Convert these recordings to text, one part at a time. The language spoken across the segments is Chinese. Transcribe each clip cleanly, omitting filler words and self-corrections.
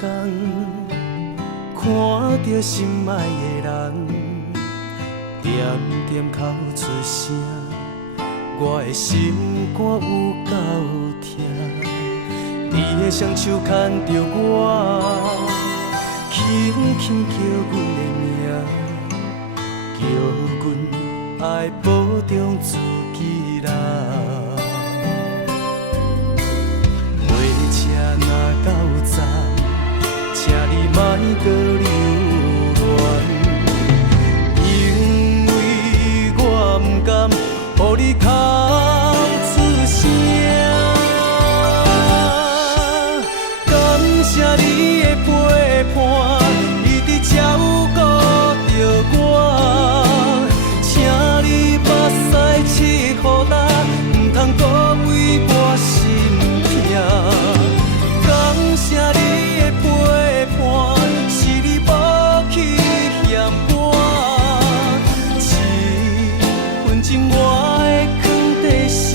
天，看着心爱的人，点点哭出声，我的心肝有够痛。你的双手牵着我，轻轻叫阮的名，叫阮爱保重自己啦。火车若到站，请你莫搁留恋，因为我不甘，予你哭出声。感谢你的陪伴，一直照顾着我，请你目屎拭予干，不通搁为我心痛。感谢你的陪伴，是你无去嫌我，一份情我会藏在心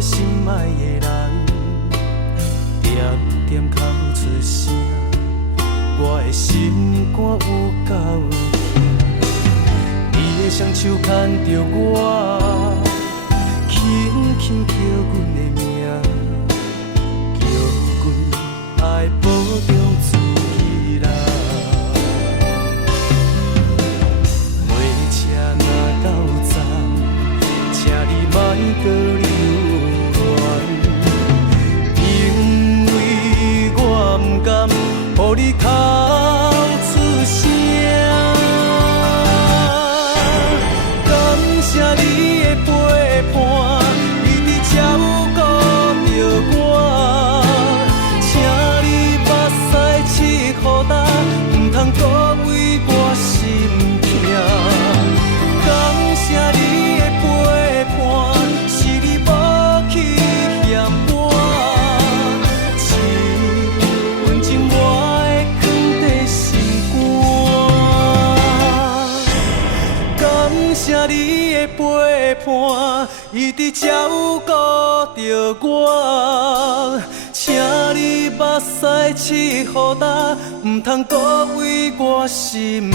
心爱的人，点点哭出声，我的心肝有够痛。你的双手牵着我，轻轻叫阮的名，叫阮爱保重自己啦。火车若到站，请你莫搁留。予你哭出声，感谢你的陪伴，一直照顾着我，请你目屎拭予干，不通搁为我心痛。感谢你的陪伴，是你无去嫌我，一份情我。感谢你的陪伴，一直照顾着我，请你目屎拭予干，不通搁为我心痛。